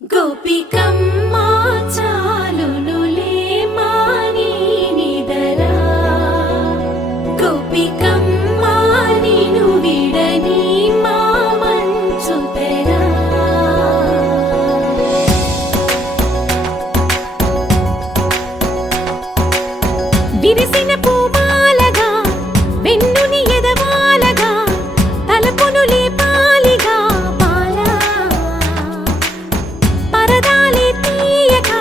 గోపికమ్మా చాలునులే మాని నిదరా గోపికమ్మా నిను విడని మా మంచు తెరా విరిసిన పూమాలగా వెన్నుని ఎదవాలగా తలపును లేపాలిగా బాలా పరదాలే తీయక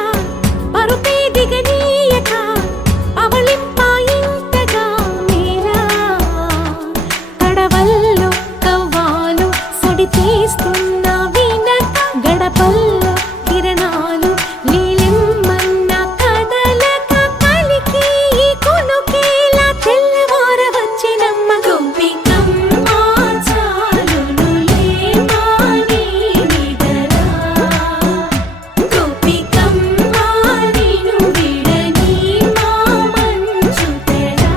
పరుపే దిగనీయక అవళింపాయింతగా మేరా కడవల్లో కవ్వాలు సడి చేస్తున్న వినక గడపల్లో కిరణాలు నీలిమ్మన్న కదలక కలికి కొనుకేలా తెల్లవార వచ్చినమ్మ గోపికమ్మా చాలునులే మాని నిదరా గోపికమ్మా నిను విడని మా మంచు తెరా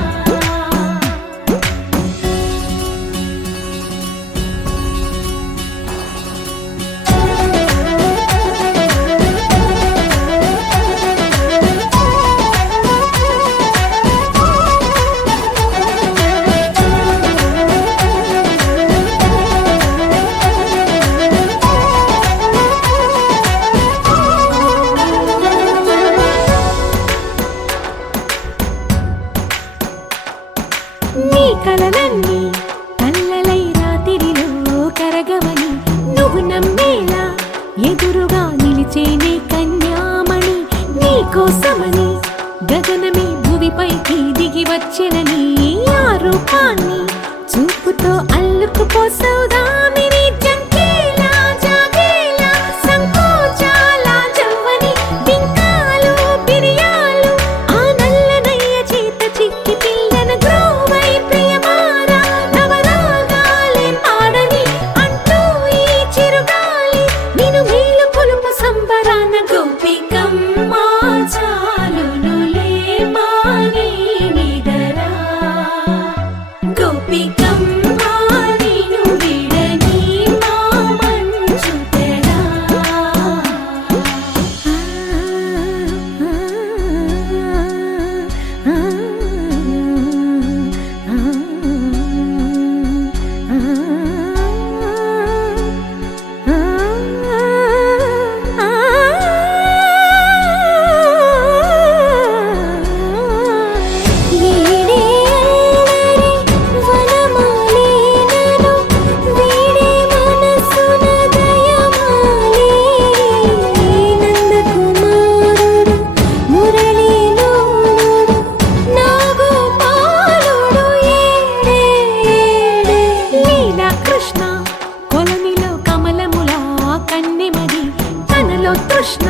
నీ కలలన్నీ కల్లలై రాత్రిలో కరగవని నువ్వు నమ్మేలా ఎదురుగా నిలిచేనే కన్యామణి నీ కోసమని గగనమే భువిపైకి దిగి వచ్చెనని ఆ రూపాన్ని చూపుతో అల్లుకుపోసౌదామిని జంకేలా జాగేలా సంకోచాల జవ్వని బింకాలు బిరియాలు ఆ నల్లనయ్య చేత చిక్కి పిల్లన గ్రోవై ప్రియమారా నవరాగాలే పాడని అంటూ ఈ చిరుగాలి నిన్ను మేలు కొలుపు సంబరాన గోపికమ్మా చాలునులే మాని నిదరా గోపికమ్మా నిను విడని మా మంచు తెరా వీడే అల్లరి వనమాలినను వీడే మనసున దయమాలి నందకుమారుడు మురళీలోనుడు నాగోపాలుడు ఏడే లీలా కృష్ణ కొలనిలో కమలములా కన్నెమది తనలో తృష్ణ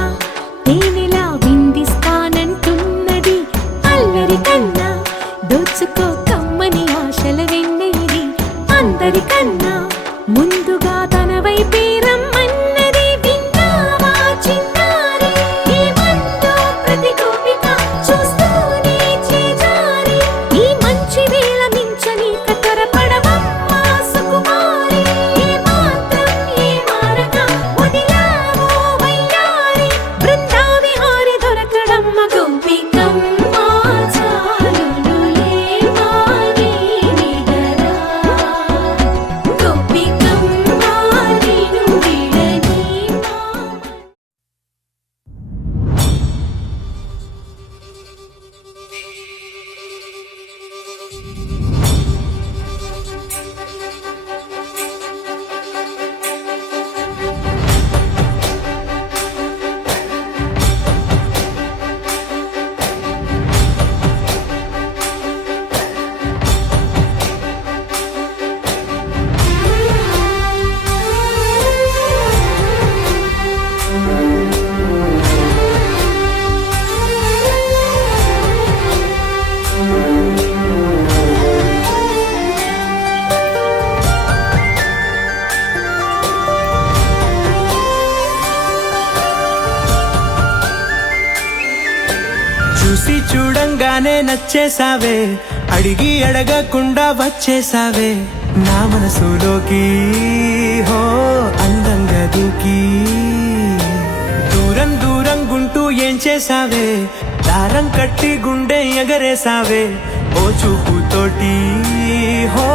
తేనెలా విందిస్తానంటున్నది అల్లరి కన్నా దోచుకో కమ్మని ఆశల వెన్నెయిది అందరికన్నా ముందుగా తన వైపే రమ్మన్నది విన్నావా చిన్నారి ఈ మందు ప్రతి గోపిక చూస్తూనే చేజారి ఈ మంచి వేళ మించని కతరపడవమ్మ సుకుమారి ఏ మాత్రం ఏ మారక వదిలావో వయ్యారి బృందావిహారి దొరకడమ్మ గోపికమ్మా చాలునులే మాని నిదరా గోపికమ్మా నిను విడని మా చూసి చూడంగానే నచ్చేసావే అడిగి అడగకుండా వచ్చేసావే నా మనసులోకి హో అందంగా దూకి ఏం చేసావే, దారం కట్టి గుండె ఎగరేసావే, ఓ చూపుతోటి హో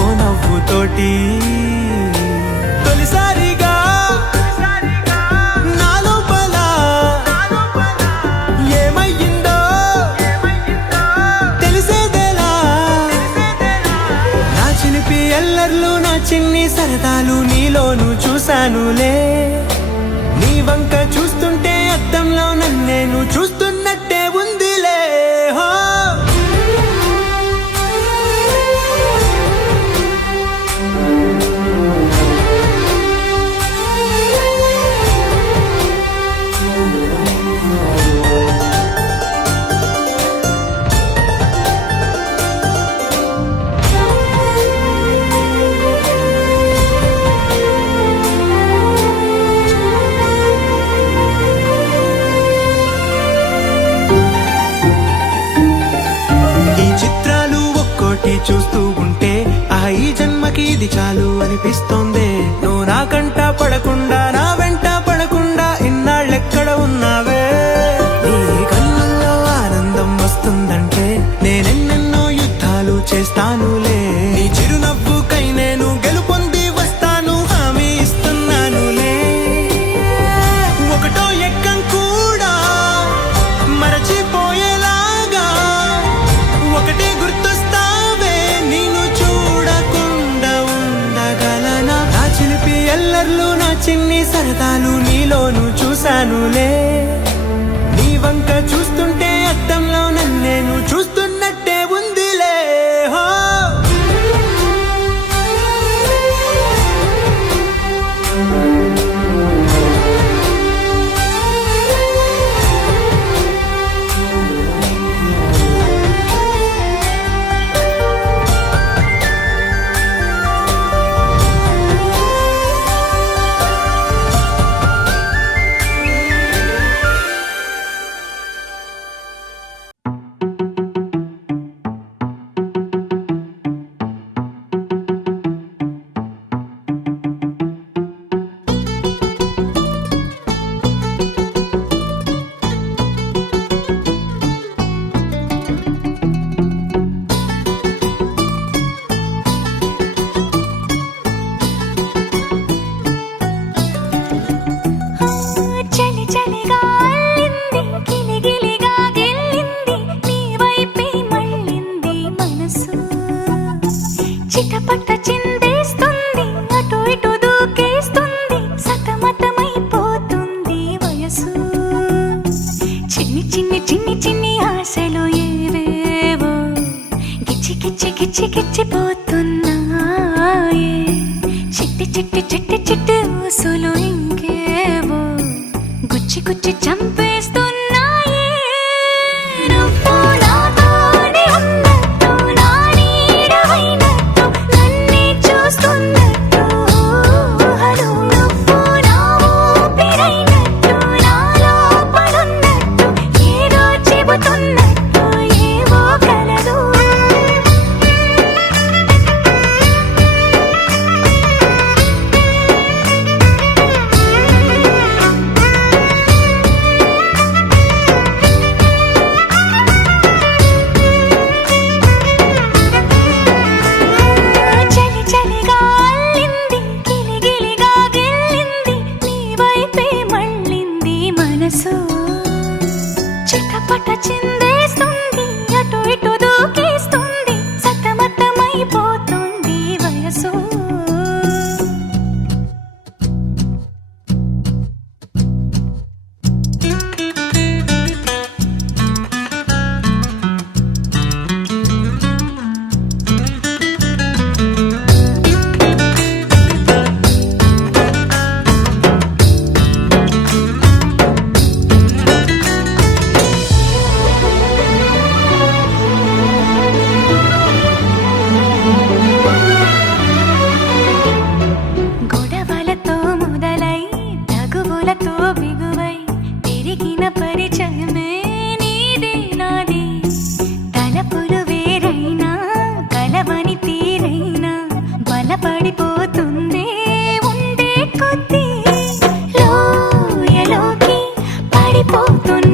ఓ నవ్వుతోటి. తొలిసారిగా నా లోపల ఏమయ్యిందో తెలిసేదేలా. నా చిలిపి ఎల్లర్లు నా చిన్ని సరదాలు నీలోను చూశానులే. నీ వంక చూస్తుంటే అద్దంలో నన్నేను చూస్తున్నట్టే ఉందిలే. హో చూస్తూ ఉంటే ఈ జన్మకి ఇది చాలు అనిపిస్తోంది. నువ్వు నా కంట పడకుండా నా వెంట పడకుండా ఇన్నాళ్ళెక్కడ ఉన్నావే. నీ కళ్ళల్లో ఆనందం వస్తుందంటే నేనెన్నెన్నో యుద్ధాలు చేస్తానులే. నీ చిరునవ్వుకై నేను గెలుపొంది వస్తాను హామీ ఇస్తున్నానులే. ఒకటో ఎక్కం కూడా మరచిపోయేలాగా ఒకటే గుర్తొస్తా. ఎల్లర్లు నా చిన్ని సరదాలు నీలోను చూశానులే. నీ వంక చూస్తుంటే అద్దంలో నన్నేను చూస్తున్నట్టే ఉందిలే. హో చిటపట చిందేస్తుంది అటు ఇటు దూకేస్తుంది సతమతమైపోతుంది వయసు. చిన్ని చిన్ని చిన్ని చిన్ని ఆశలు ఏవేవో గిచ్చి గిచ్చి గిచ్చి గిచ్చిపోతున్నాయే. చిట్టి చిట్టి చిట్టి చిట్టి ఊసులు ఇంకేవో గుచ్చి గుచ్చి చంపేస్తున్నాయే. నువ్వు నాతోనే ఉన్నట్టు నా నీడవైనట్టు నన్నే చూస్తున్నట్టు ఊహలు. నువ్వు నా ఊపిరైనట్టు నాలో పడున్నట్టు ఏదో చెబుతున్నట్టు ఏవో కలదు. చిటపట చిందేస్తుంది అటు ఇటు దూకేస్తుంది సతమతమైపోతుంది వయసు. పడిపోతుంది ఉండే కొద్దీ లోయలోకి పడిపోతుంది.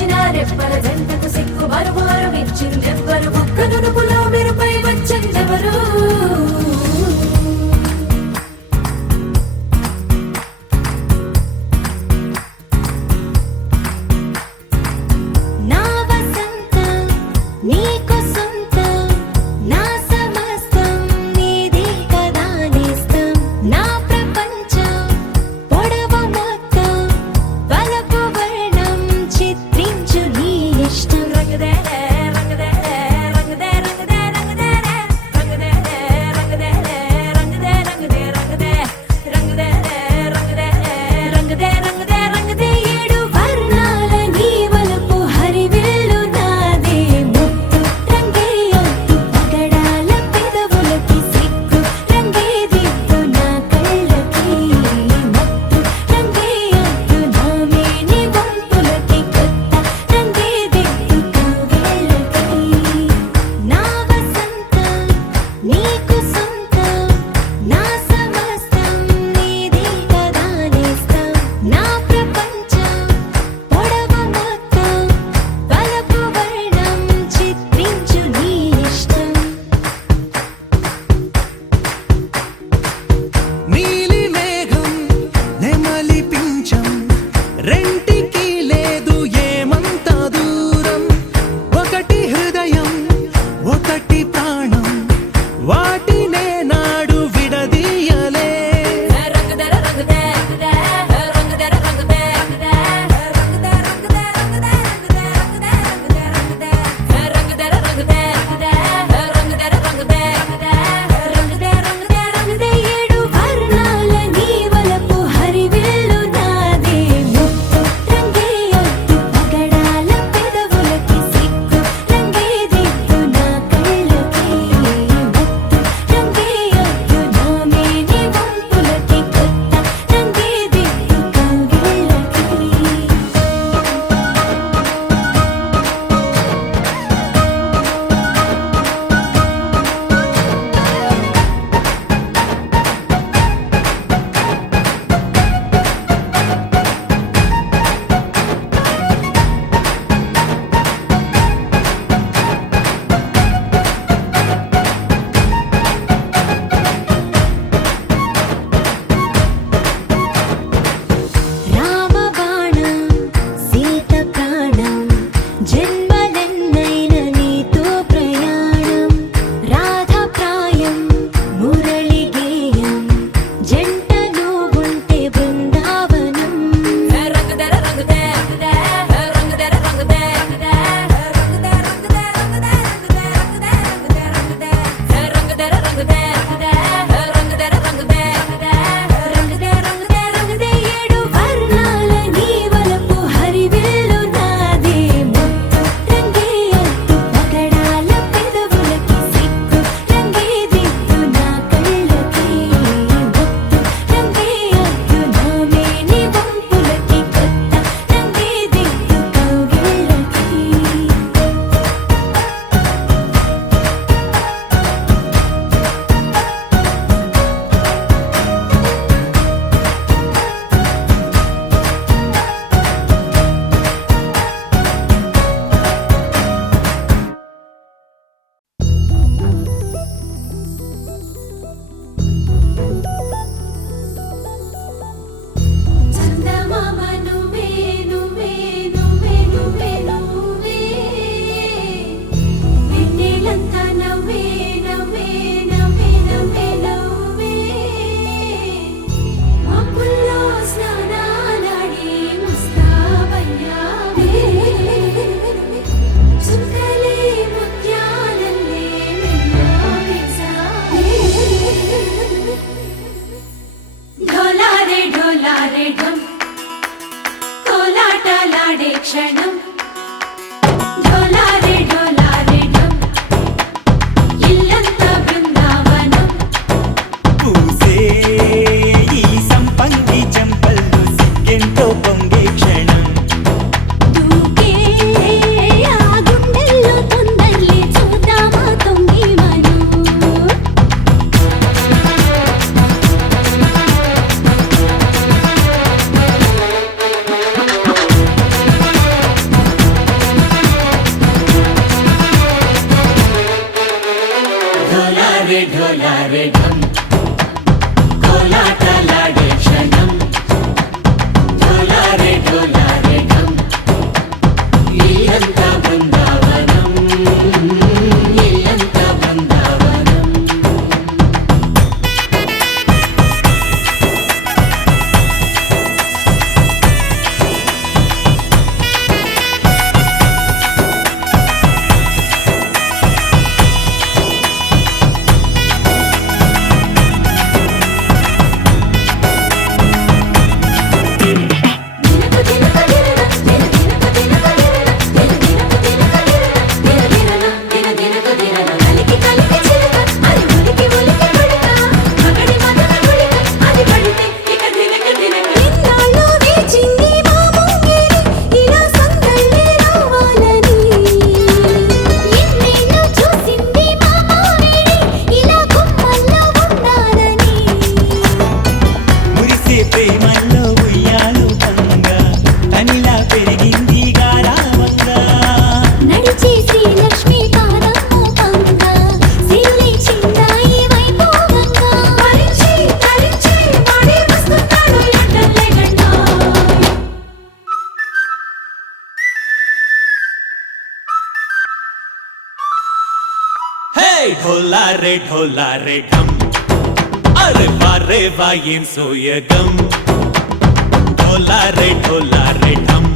వచ్చిన రెప్పల జంటకు సిగ్గు మరుమారు ఇచ్చిందెవ్వరు ఒక్క నునుపులో మెరుపై వచ్చిందెవరు నా వసంతం నీకు సొంతం నా సమస్తం నీది కదా నేస్తం నా ప్రపంచం పొడవు మొత్తం వలపు వర్ణం చిత్రించు నీ ఇష్టం రంగదే రంగదే రంగదే రంగదే రే ఢమ్ కోలాటలాడే క్షణం ఢోలా రే ఢమ్ ఇల్లంతా బృందావనం ఇల్లంతా బృందావనం ఎన్నాళ్ళో వేచింది మా ముంగిరి ఇలా సందళ్ళే రావాలని ఎన్నేళ్ళు చూసింది మా మావేడి ఇలా గుమ్మల్లో ఉండాలని మురిసే ప్రేమల్లో ఉయ్యాలు పంగా తనిలా పెరిగింది గారావంగా నడిచే శ్రీలక్ష్మి పాదము పంగా సిరులే చిందాయి వైభోగంగా తరించి వాడే వస్తున్నాడు ఎండలే గండా హే ఢోలా రే ఢమ్ అరే వా ఏం సోయగం ఢోలా రే ఢమ్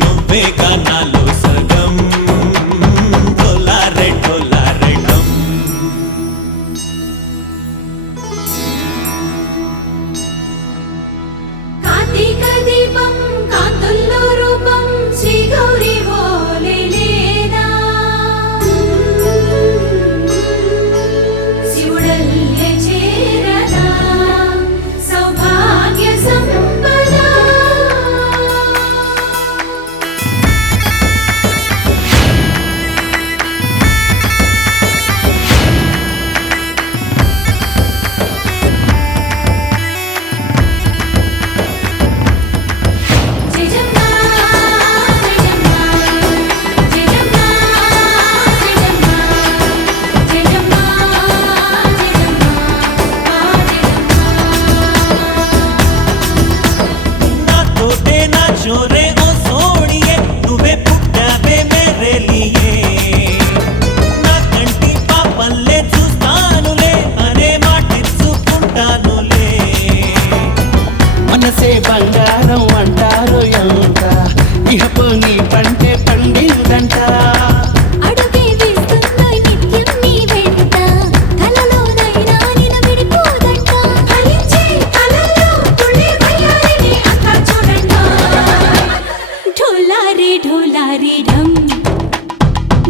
నువ్వే గానాలో సగం ఢోలా రే ఢమ్ కార్తీక దీపం కాంతుల్లో రూపం శ్రీ గౌరీ ఓలే లేదా శివుడల్లే చేరదా సౌభాగ్య సంపద జయజమ్మా జయజమ్మా జయజమ్మా జయజమ్మా జయజమ్మా నా తోటే నా చోరే ఓ సోడియే నువ్వే పుట్టావే మేరే లియే నా కంటి పాపల్లే చూస్తానులే అనే మాటిచ్చుకుంటానులే మనసే బంగారం అంటారు ఎంత ఇహపు నీ పంటే పండిందంట అడుగే వేస్తున్నా నిత్యం నీ వెంట కలలోనైనా నిన్ను విడిపోదంట ఫలించే కలల్లో తుళ్ళి వయ్యారిని అంతా చూడండి ఢోలా రే ఢమ్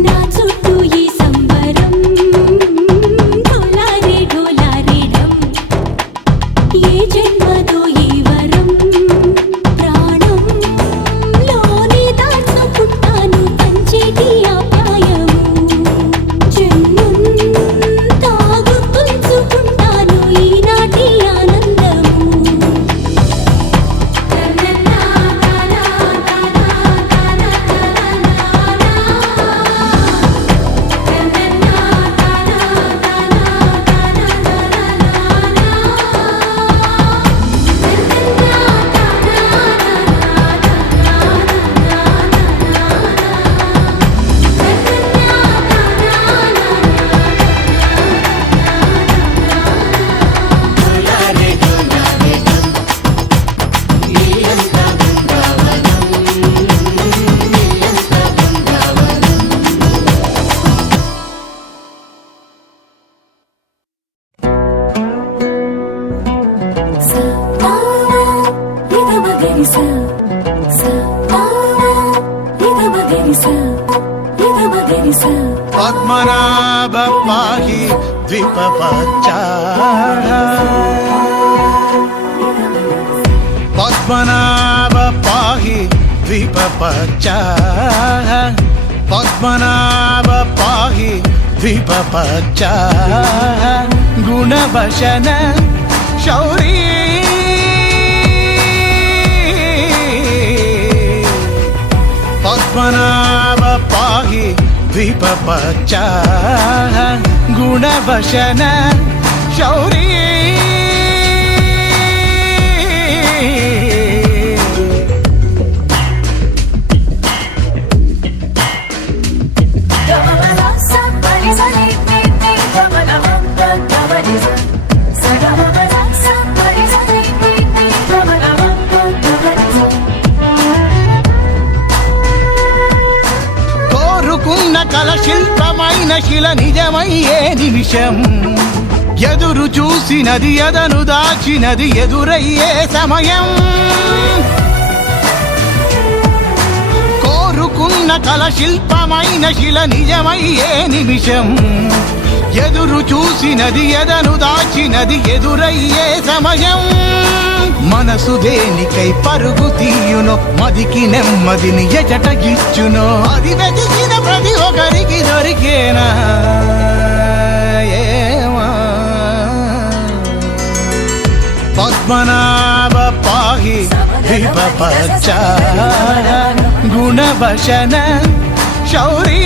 నా చుట్టూ ఈ సంబరం ఢోలా రే ఢమ్ ఏ జన్మదో ఈ వరం ప్రాణంలోనే దాచుకుంటాను పంచేటి ఆప్యాయము జన్మంతా గుర్తుంచుకుంటాను ఈనాటి ఆనందము పద్మనాభ పాహి పద్మనాభ పాహి ద్వీపపచ్చ పద్మనాభ పాహి ద్వీపపచ్చ గుణవశన శౌరీ పద్మనాభ పాహి ద్వీపపచ్చ గుణవశన శౌరీ కోరుకున్న కల శిల్పమైన శిల నిజమయ్యే నిమిషం ఎదురు చూసినది ఎదను దాచినది ఎదురయ్యే సమయం కోరుకున్న కల శిల్పమైన శిల నిజమయ్యే నిమిషం ఎదురు చూసినది ఎదను దాచినది ఎదురయ్యే సమయం మనసు దేనికై పరుగు తీయునో మదికి నెమ్మదిని ఎచట గిచ్చునో అది వెతికిన ప్రతి ఒక్కరికి దొరికేనా ఏమా పద్మనాభ పాహి ద్వీపపచ్చ గుణవశన శౌరీ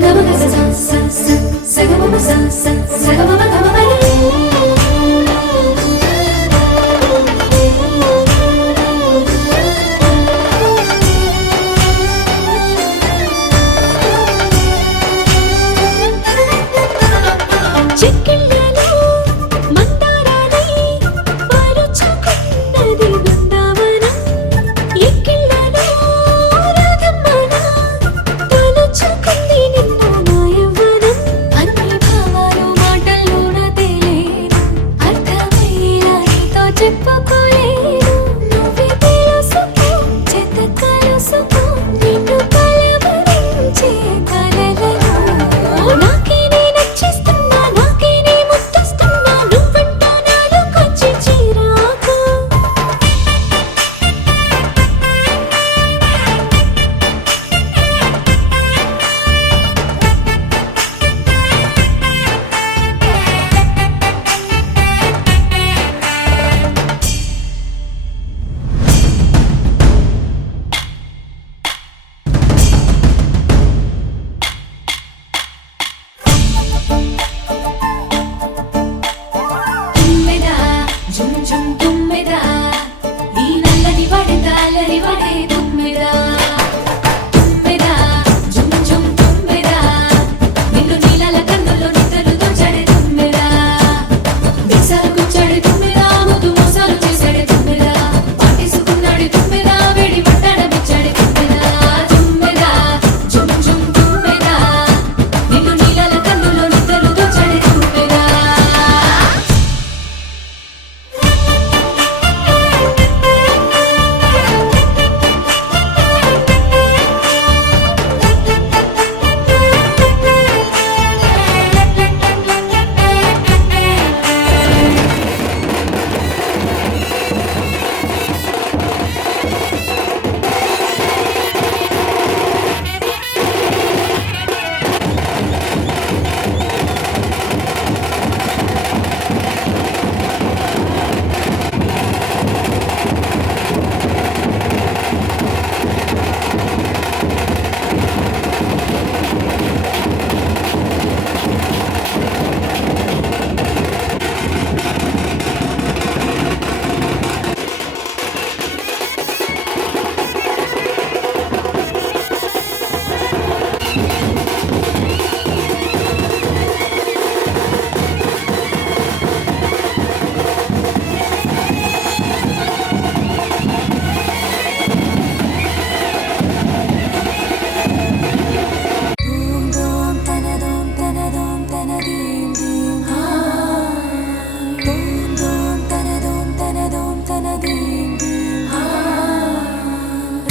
గమ గ స స స స గమ గ స స స గమ గ గమ గ చెక్కిళ్ళలో మందారాలై పరుచుకున్నది బృందావనం. ఎక్కిళ్ళలో రాధమ్మన తలుచుకుంది నిన్ను నా యవ్వనం. అన్ని భావాలు మాటల్లోన తేలేను, అర్థమయ్యేలా నీతో చెప్పుకోలేను. నువ్వే తెలుసుకో, చేత కలుసుకో, నిన్ను కలవరించే కలలను. నాకే నే నచ్చేస్తున్నా, నాకే నే ముద్దస్తున్నా, నువ్వంట నాలోకొచ్చి చిరాకు. తుమ్మెద జుమ్ జుమ్ తుమ్మెద ఈ నల్లని వడగాలని వడే తుమ్మెద తుమ్మెద జుమ్ జుమ్ తుమ్మెద నిన్ను నీలల కన్నుల్లో నిద్రలు దోచడే తుమ్మెద బిసలు గుచ్చడే తుమ్మెద ముద్దు మోసాలు చేసాడే తుమ్మెద పాటేసుకున్నాడు తుమ్మెద వేడి పట్టాడ బిచ్చాడే తుమ్మెద తుమ్మెద జుమ్ జుమ్ తుమ్మెద నిన్ను నీలల కన్నుల్లో నిద్రలు దోచడే తుమ్మెద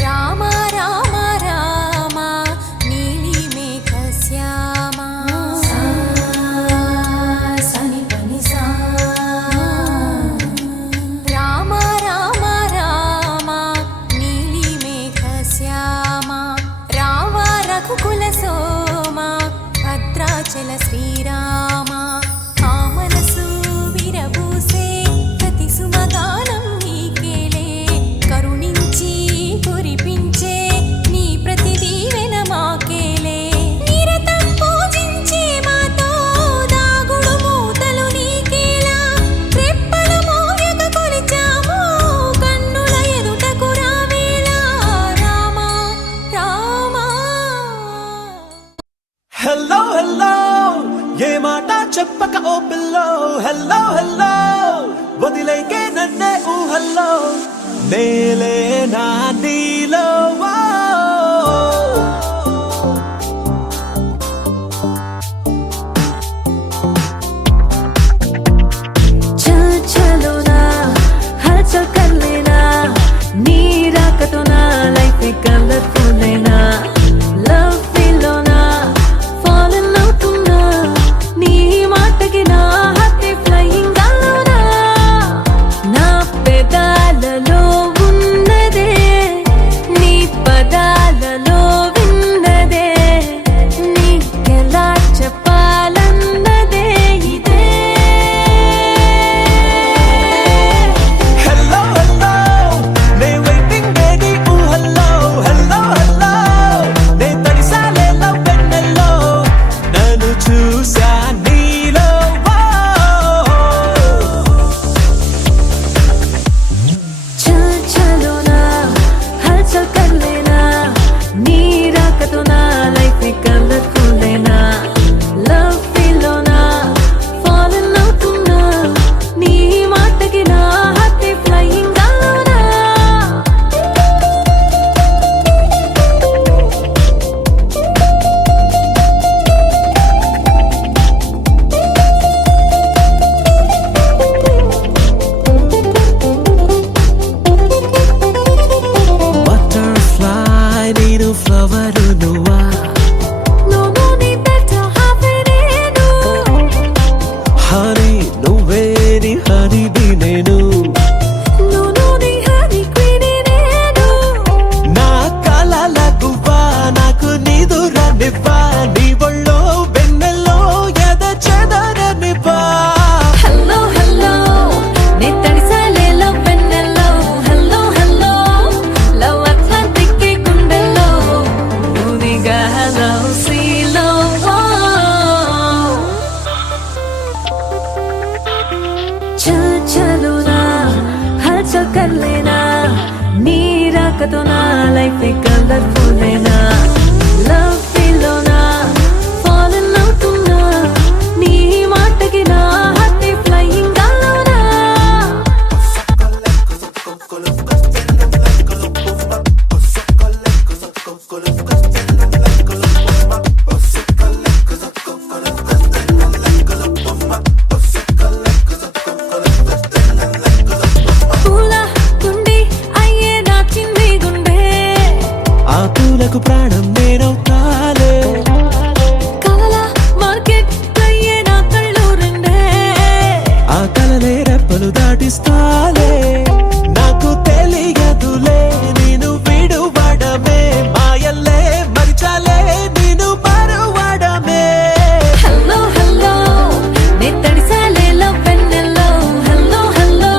రామ రామ రామ నీలి మేఘ శ్యామ. సని పని సా రామ రామ రామ నీలి మేఘ శ్యామ. రామ రఘుకుల సోమ భద్రాచల శ్రీరామ. ఆ మనసు విరబూసే ప్రతి సుమగానం నీకేలే, కరుణించి కురిపించే నీ ప్రతి దీవెన మాకేలే. నిరతం పూజించే మాతో దాగుడు మూతలు నీకేలా, రెప్పలు మోయక కొలిచాము కన్నుల ఎదుటకు రావేలా. రామ రామ హలో హలో ఏ మాట చెప్పక ఓ పిల్లో హలో హలో వదిలేకే నన్నే ఊహల్లో నేలే నా నీలో చల్ చలో నా హల్చల్ కర్ లేనా, నీ రాకతో నా లైఫ్ కలర్ఫుల్ లేనా. లవ్ ఫీల్ లోనా ఫాల్ ఇన్ అవుతున్నా, నీ మాటకి నా హార్ట్ ఫ్లయింగ్ గాలోనా. నా పెదాలలో ఉన్నదే లైఫ్ కలర్ఫుల్ అయినా లవ్ ఫీల్లోనా ఫాలన్ అవుతున్నా నీ మాటకి నా హార్ట్ ఫ్లయింగ్ గాల్లోనా పూల తుండి అయ్యే నా చిన్ని గుండె ఆ పూలకు ప్రాణం నేనవుతాలే కలల మార్కెట్ అయ్యే నా కళ్ళు రెండే ఆ కలలే రెప్పలు దాటిస్తాలే నాకు తెలియదులే నేను విడువడమే మాయల్లే మరిచాలే నేను మరువడమే హలో హలో నే తడిసాలే లవ్ వెన్నెల్లో హలో హలో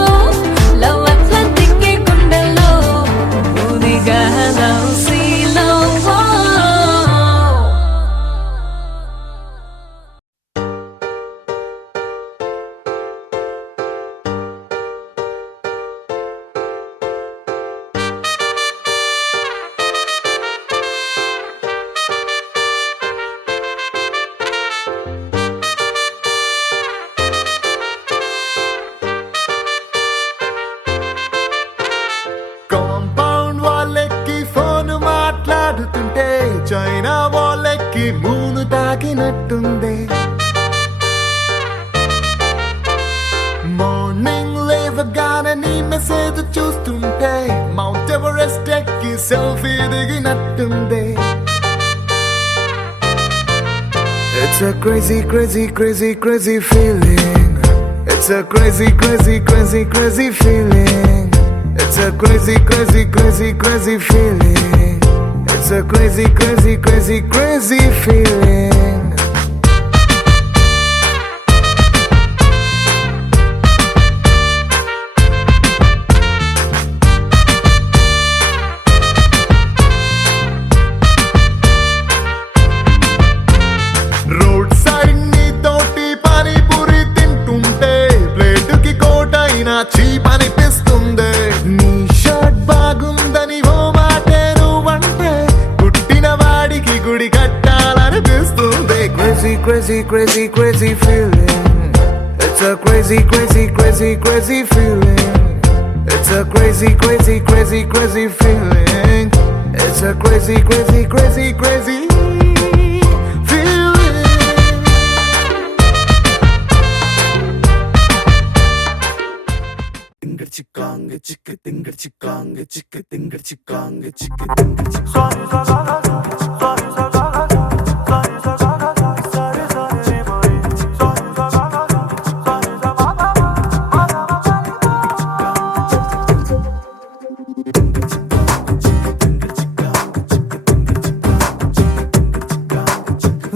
లవ్ అట్లాంటిక్ గుండెల్లో ఊదిగా లవ్ సీలో కాంపౌండ్ వాళ్ళెక్కి ఫోన్ మాట్లాడుతుంటే చైనా వాళ్ళెక్కి మూను తాకినట్టుంది మార్నింగ్ లేవగానే నీ మెసేజ్ చూస్తుంటే మౌంట్ ఎవరెస్ట్ ఎక్కి selfie దిగినట్టుంది It's a crazy, crazy, crazy, crazy feeling. It's a crazy, crazy, crazy, crazy feeling. It's a crazy, crazy, crazy, crazy feeling. It's a crazy, crazy, crazy, crazy feeling. Road side నీ తోటి పానీపూరి తింటుంటే ప్లేటుకి కోటైనా cheap అనిపిస్తుంది నీ shirt బాగుందని ఓ మాటే నువ్వంటే పుట్టిన వాడికి గుడి కట్టాలనిపిస్తుంది crazy crazy crazy crazy feeling it's a crazy crazy crazy crazy feeling it's a crazy crazy crazy crazy feeling it's a crazy crazy crazy crazy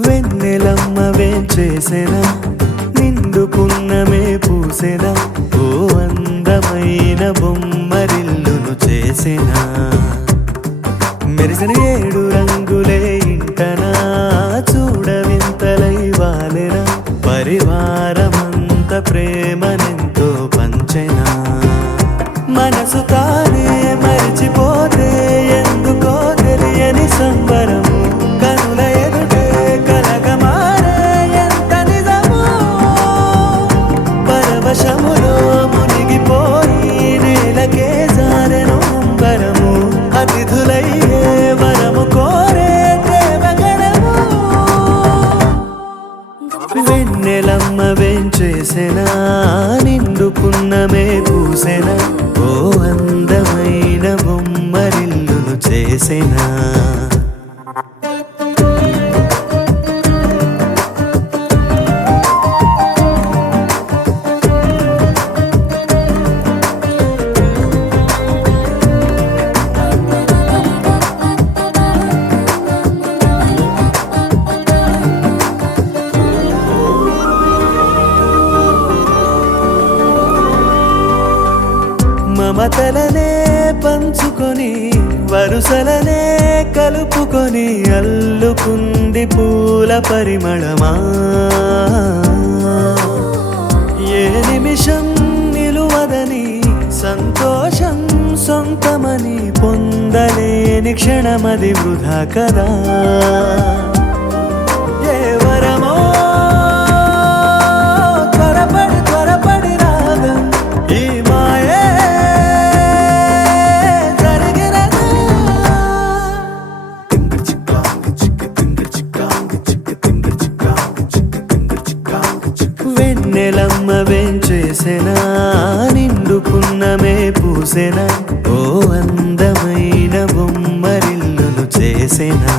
వెన్నెలమ్మ వేంచేసెనా నిండుకున్నమే పూసెనా ఓ అందమైన బొమ్మరిల్లును చేసెనా మెరిసిన 7 రంగులే ఇంటనా చూడవింతలై వాలెనా పరివారమంత ప్రేమనెంతో పంచెనా మనసు తానే మరిచిపోతే ఎందుకో తెలియని సంబరము కనుల ఎదుటే కలగమారే ఎంత నిజము పరవశములో మునిగిపోయి నేలకే జారెను అంబరము అతిథులయ్యే వరము కోరే దేవగణము వెన్నెలమ్మ వేంచేసెనా నిండుకున్నమే పూసెనా ఓ అందమైన బొమ్మరిల్లును చేసెనా మమతలనే పంచుకొని వరుసలనే కలుపుకొని అల్లుకుంది పూల పరిమళమా ఏ నిమిషం నిలువదని సంతోషం సొంతమని పొంది పొందలేని క్షణమది వృధా కదా ఏ వరమో త్వరపడి త్వరపడి రాగా ఈ మాయే జరిగినదా వెన్నెలమ్మ వేంచేసెనా నిండుకున్నమే పూసెనా ఓ అందమైన బొమ్మరిల్లును చేసెనా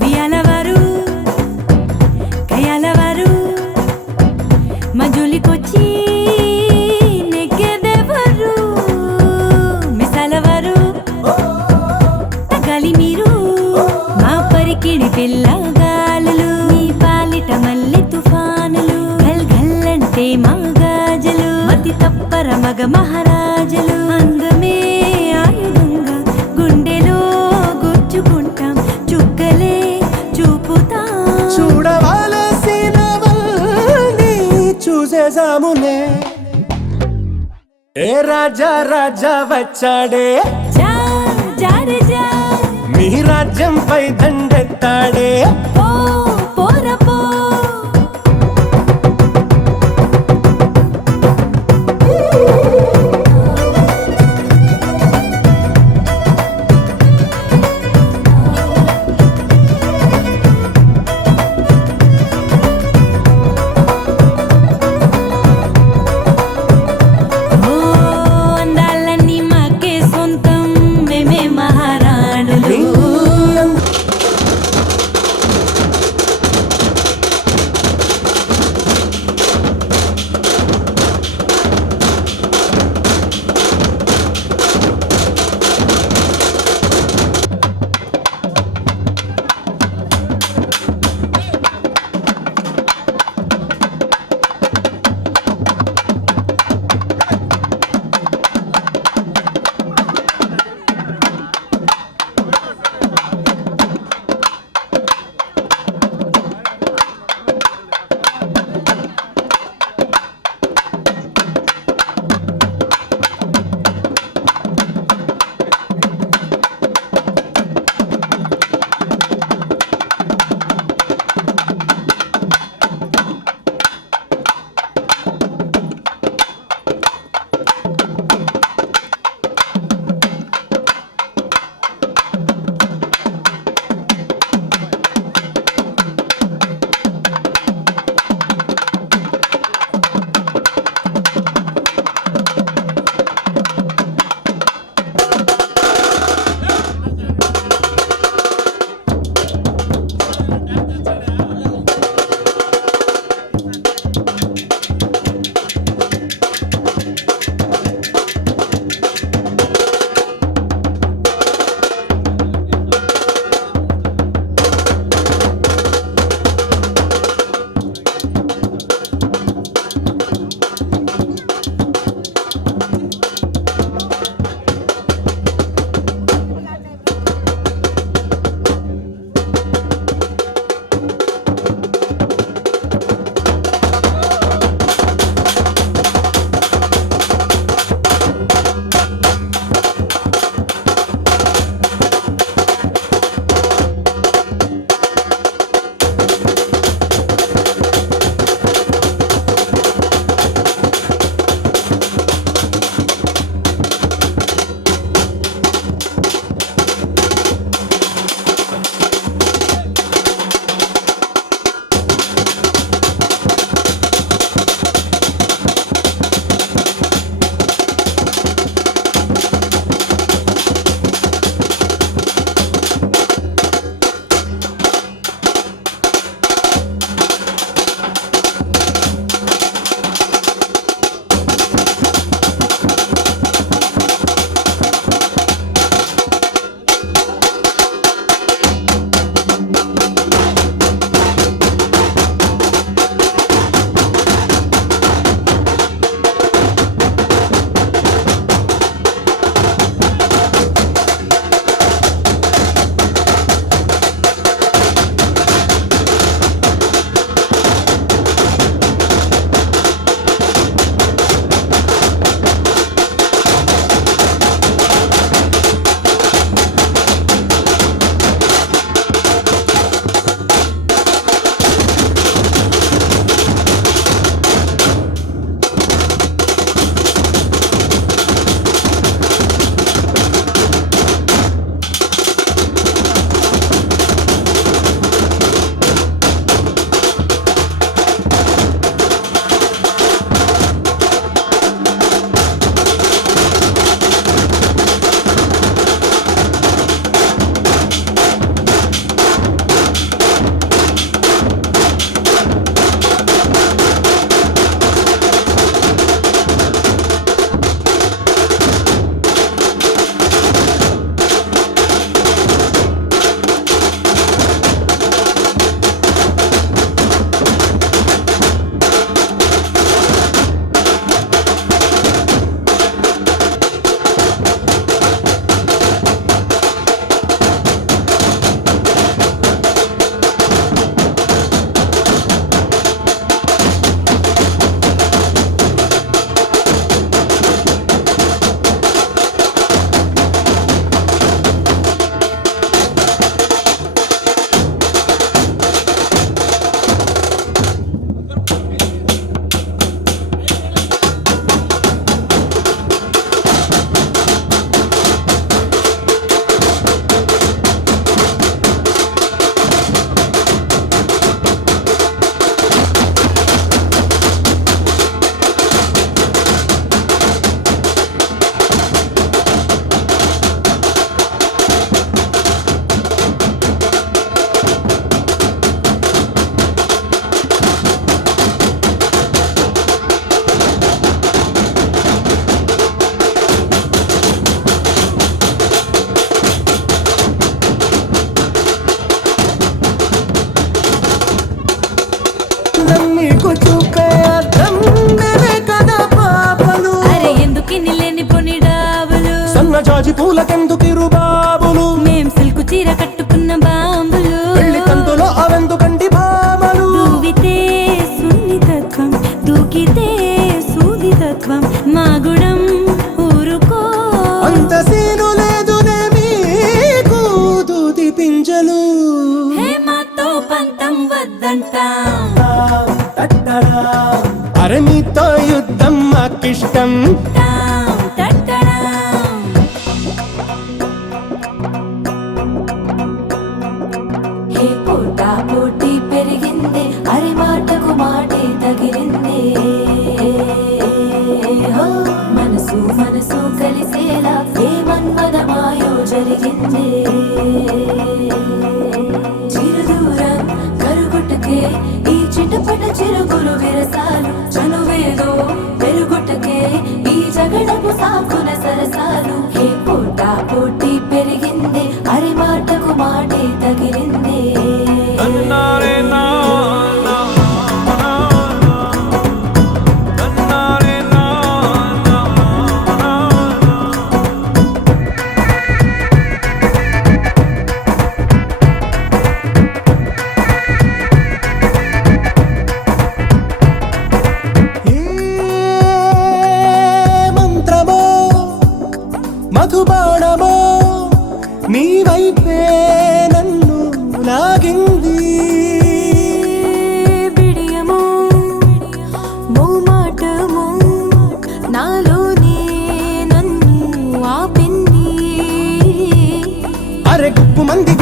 వియాలవారు కయాలవారు మజులికొచ్చి నెగ్గెదెవరు మిసాలవారు తగాలి మీరు మా పరికిడి పిల్లగాలులు మీ పాలిట మల్లె తుఫానులు గల్ గల్లంటే మా గాజలు మతి తప్పర మగ మహారాజులు అందమే ఆయుధంగా గుండెలో గుచ్చుకుంటాం చుక్కలే చూపుతాం చూడవలసినవన్నీ చూసేసాములే ఏ రాజా రాజా వచ్చాడే జా జారే జా మీ రాజ్యంపై దండెత్తాడే పో పోరపో ఓ అందాలన్నీ మాకే సొంతం మేమే మహారాణులు బంతి పూలకెందుకిరు బాబులు మేం సిల్కు చీర కట్టుకున్న బాంబులు పెళ్లి కంతులో అవెందుకండి భామలు దూవితే సున్నితత్వం దూకితే సూదితత్వం మా గుణం ఊరుకో అంత సీను లేదునే మీకు దూది పింజలు హే మాతో పంతం వద్దంట అరే మీతో యుద్ధం మాకిష్టం హే పోటా పోటీ పెరిగింది అరి మాటకు మాటే తగిలింది హో, మనసు మనసు కలిసేలా ఏ మన్మదమాయో జరిగింది చిరుదూరం కరుగుటకే ఈ చిటపట చిరుగురు విరసాలు చనువేదో పెరుగుటకే ఈ జగడపు సాకున సరసాలు హే పోటా పోటీ పెరిగింది అరి మాటకు మాటే తగిలింది మంత్రమో మధుబాణమో నీ వైపే నన్ను లాగింది బిడియమో మోమాటమో నాలోనే నన్ను ఆపింది అరె గుప్పు మంది